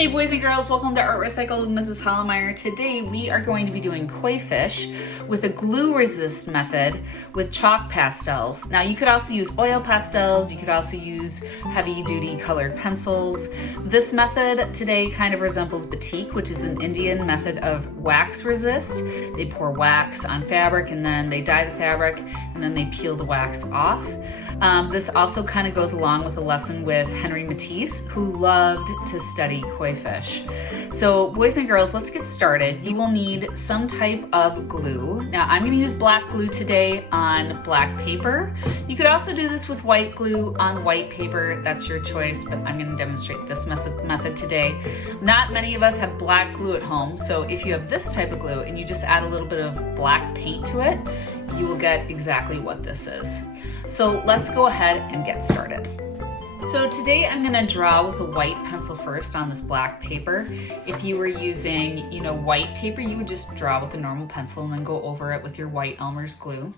Hey boys and girls, welcome to Art Recycle with Mrs. Hollemeyer. Today we are going to be doing koi fish with a glue resist method with chalk pastels. Now you could also use oil pastels, you could also use heavy duty colored pencils. This method today kind of resembles batik, which is an Indian method of wax resist. They pour wax on fabric and then they dye the fabric and then they peel the wax off. This also kind of goes along with a lesson with Henry Matisse, who loved to study koi fish. So boys and girls, let's get started. You will need some type of glue. Now I'm going to use black glue today on black paper. You could also do this with white glue on white paper. That's your choice, but I'm going to demonstrate this method today. Not many of us have black glue at home, so if you have this type of glue and you just add a little bit of black paint to it, you will get exactly what this is. So let's go ahead and get started. So today I'm going to draw with a white pencil first on this black paper. If you were using, white paper, you would just draw with a normal pencil and then go over it with your white Elmer's glue.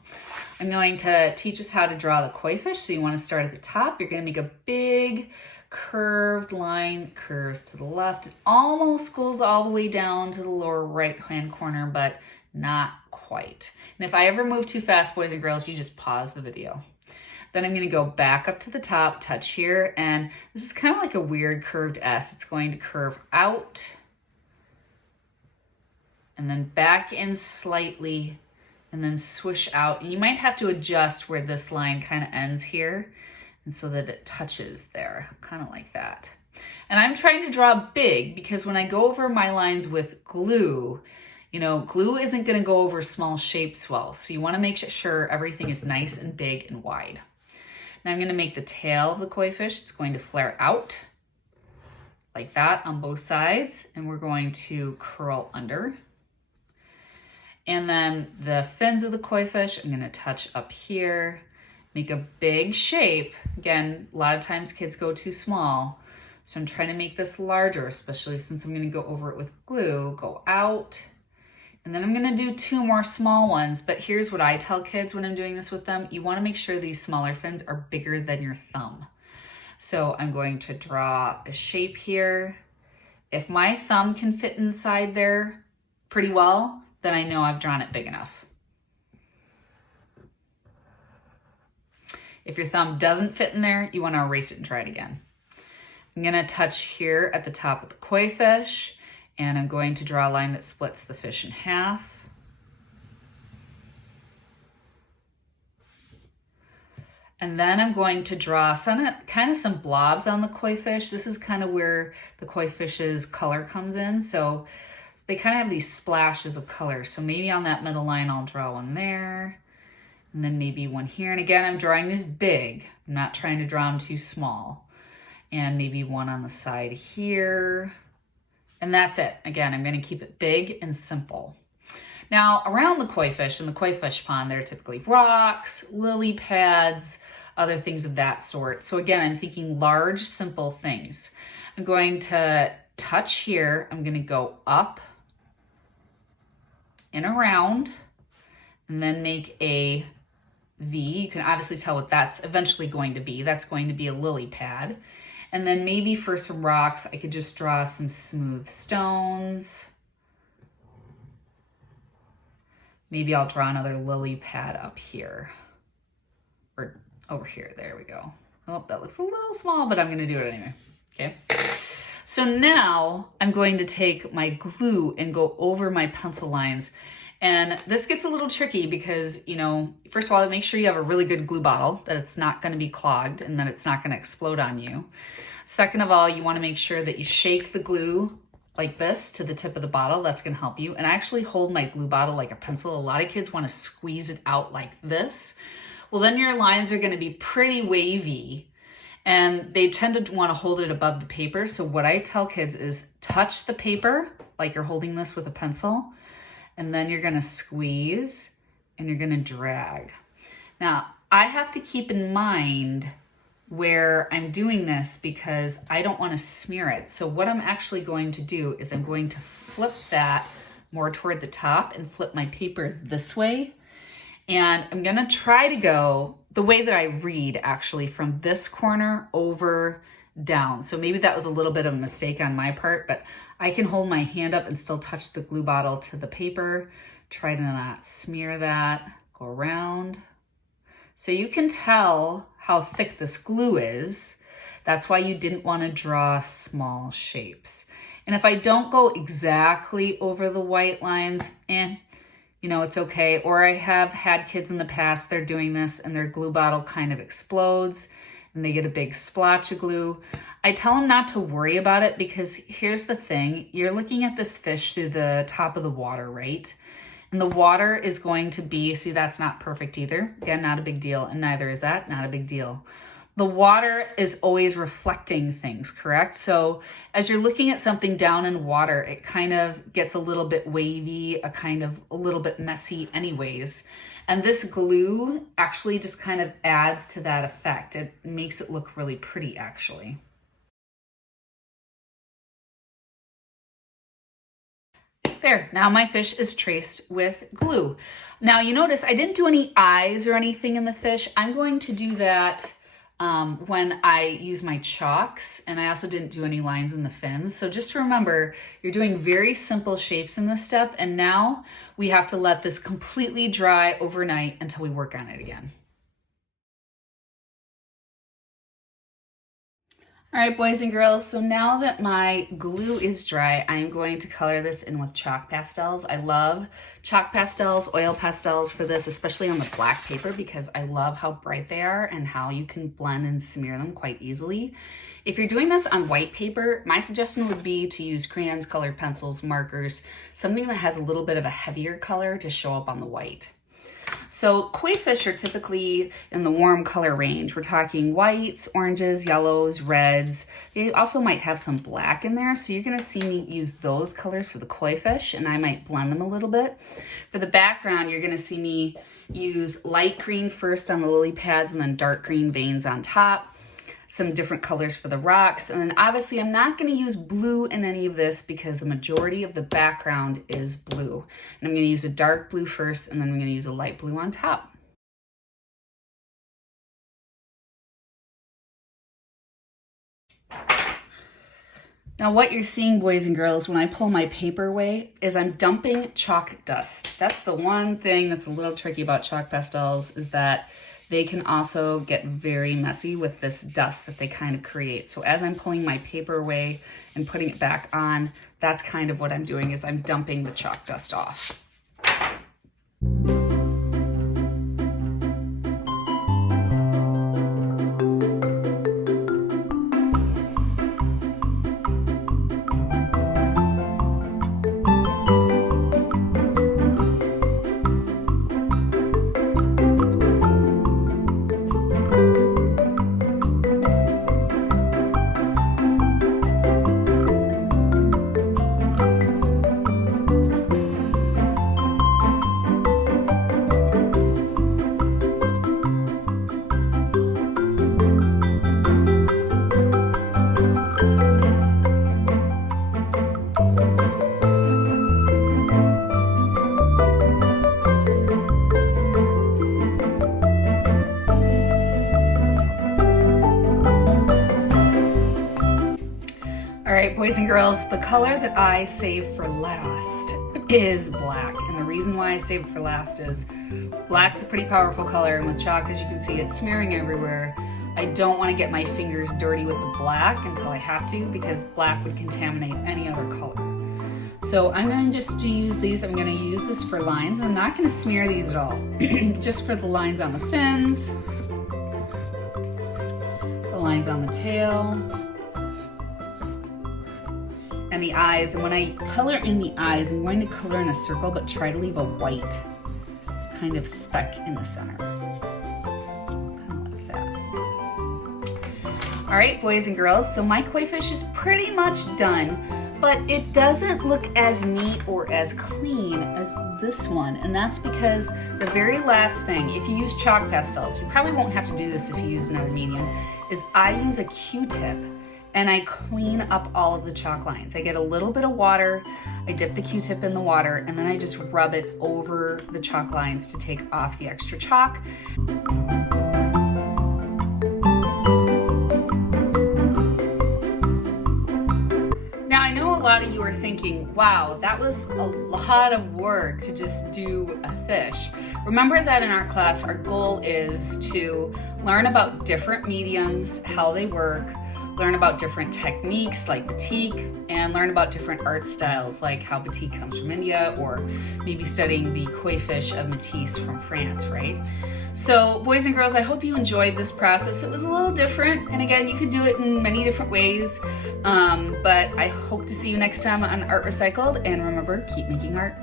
I'm going to teach us how to draw the koi fish. So you want to start at the top. You're going to make a big curved line, curves to the left. It almost goes all the way down to the lower right-hand corner, but not quite. And if I ever move too fast, boys and girls, you just pause the video. Then I'm going to go back up to the top, touch here, and this is kind of like a weird curved S. It's going to curve out and then back in slightly and then swish out. And you might have to adjust where this line kind of ends here and so that it touches there, kind of like that. And I'm trying to draw big because when I go over my lines with glue, glue isn't going to go over small shapes well. So you want to make sure everything is nice and big and wide. Now I'm going to make the tail of the koi fish. It's going to flare out like that on both sides, and we're going to curl under. And then the fins of the koi fish, I'm going to touch up here, make a big shape. Again, a lot of times kids go too small, so I'm trying to make this larger, especially since I'm going to go over it with glue. Go out. And then I'm going to do two more small ones, but here's what I tell kids when I'm doing this with them. You want to make sure these smaller fins are bigger than your thumb. So I'm going to draw a shape here. If my thumb can fit inside there pretty well, then I know I've drawn it big enough. If your thumb doesn't fit in there, you want to erase it and try it again. I'm going to touch here at the top of the koi fish. And I'm going to draw a line that splits the fish in half. And then I'm going to draw kind of some blobs on the koi fish. This is kind of where the koi fish's color comes in. So they kind of have these splashes of color. So maybe on that middle line, I'll draw one there. And then maybe one here. And again, I'm drawing these big. I'm not trying to draw them too small. And maybe one on the side here. And that's it. Again, I'm going to keep it big and simple. Now, around the koi fish in the koi fish pond, there are typically rocks, lily pads, other things of that sort. So again, I'm thinking large, simple things. I'm going to touch here. I'm going to go up and around and then make a V. You can obviously tell what that's eventually going to be. That's going to be a lily pad. And then maybe for some rocks, I could just draw some smooth stones. Maybe I'll draw another lily pad up here or over here. There we go. Oh, that looks a little small, but I'm going to do it anyway. Okay. So now I'm going to take my glue and go over my pencil lines. And this gets a little tricky because, first of all, make sure you have a really good glue bottle, that it's not going to be clogged and that it's not going to explode on you. Second of all, you want to make sure that you shake the glue like this to the tip of the bottle. That's going to help you. And I actually hold my glue bottle like a pencil. A lot of kids want to squeeze it out like this. Well, then your lines are going to be pretty wavy and they tend to want to hold it above the paper. So what I tell kids is touch the paper like you're holding this with a pencil. And then you're going to squeeze and you're going to drag. Now, I have to keep in mind where I'm doing this because I don't want to smear it. So what I'm actually going to do is I'm going to flip that more toward the top and flip my paper this way. And I'm going to try to go the way that I read, actually, from this corner over down. So maybe that was a little bit of a mistake on my part, but I can hold my hand up and still touch the glue bottle to the paper. Try to not smear that, go around. So you can tell how thick this glue is. That's why you didn't want to draw small shapes. And if I don't go exactly over the white lines, you know, it's okay. Or I have had kids in the past, they're doing this and their glue bottle kind of explodes and they get a big splotch of glue. I tell them not to worry about it because here's the thing, you're looking at this fish through the top of the water, right? And the water is going to be, see, that's not perfect either. Again, not a big deal. And neither is that, not a big deal. The water is always reflecting things, correct? So as you're looking at something down in water, it kind of gets a little bit wavy, a little bit messy anyways. And this glue actually just kind of adds to that effect. It makes it look really pretty, actually. There, now my fish is traced with glue. Now you notice I didn't do any eyes or anything in the fish. I'm going to do that when I use my chalks, and I also didn't do any lines in the fins. So just remember, you're doing very simple shapes in this step, and now we have to let this completely dry overnight until we work on it again. All right, boys and girls, so now that my glue is dry, I'm going to color this in with chalk pastels. I love chalk pastels, oil pastels for this, especially on the black paper, because I love how bright they are and how you can blend and smear them quite easily. If you're doing this on white paper, my suggestion would be to use crayons, colored pencils, markers, something that has a little bit of a heavier color to show up on the white. So koi fish are typically in the warm color range. We're talking whites, oranges, yellows, reds. They also might have some black in there. So you're gonna see me use those colors for the koi fish, and I might blend them a little bit. For the background, you're gonna see me use light green first on the lily pads and then dark green veins on top. Some different colors for the rocks. And then obviously I'm not gonna use blue in any of this because the majority of the background is blue. And I'm gonna use a dark blue first, and then I'm gonna use a light blue on top. Now what you're seeing, boys and girls, when I pull my paper away is I'm dumping chalk dust. That's the one thing that's a little tricky about chalk pastels, is that they can also get very messy with this dust that they kind of create. So as I'm pulling my paper away and putting it back on, that's kind of what I'm doing, is I'm dumping the chalk dust off. All right, boys and girls, the color that I saved for last is black. And the reason why I saved it for last is black's a pretty powerful color, and with chalk, as you can see, it's smearing everywhere. I don't want to get my fingers dirty with the black until I have to, because black would contaminate any other color. So I'm going to just use these. I'm going to use this for lines. I'm not going to smear these at all, just for the lines on the fins, the lines on the tail, and the eyes. And when I color in the eyes, I'm going to color in a circle, but try to leave a white kind of speck in the center. Kind of like that. All right, boys and girls, so my koi fish is pretty much done, but it doesn't look as neat or as clean as this one. And that's because the very last thing, if you use chalk pastels, you probably won't have to do this if you use another medium, is I use a Q-tip and I clean up all of the chalk lines. I get a little bit of water, I dip the Q-tip in the water, and then I just rub it over the chalk lines to take off the extra chalk. lot of you are thinking, wow, that was a lot of work to just do a fish. Remember that in art class, our goal is to learn about different mediums, how they work, learn about different techniques like batik, and learn about different art styles like how batik comes from India, or maybe studying the koi fish of Matisse from France, right? So boys and girls, I hope you enjoyed this process. It was a little different, and again, you could do it in many different ways, but I hope to see you next time on Art Recycled, and remember, keep making art.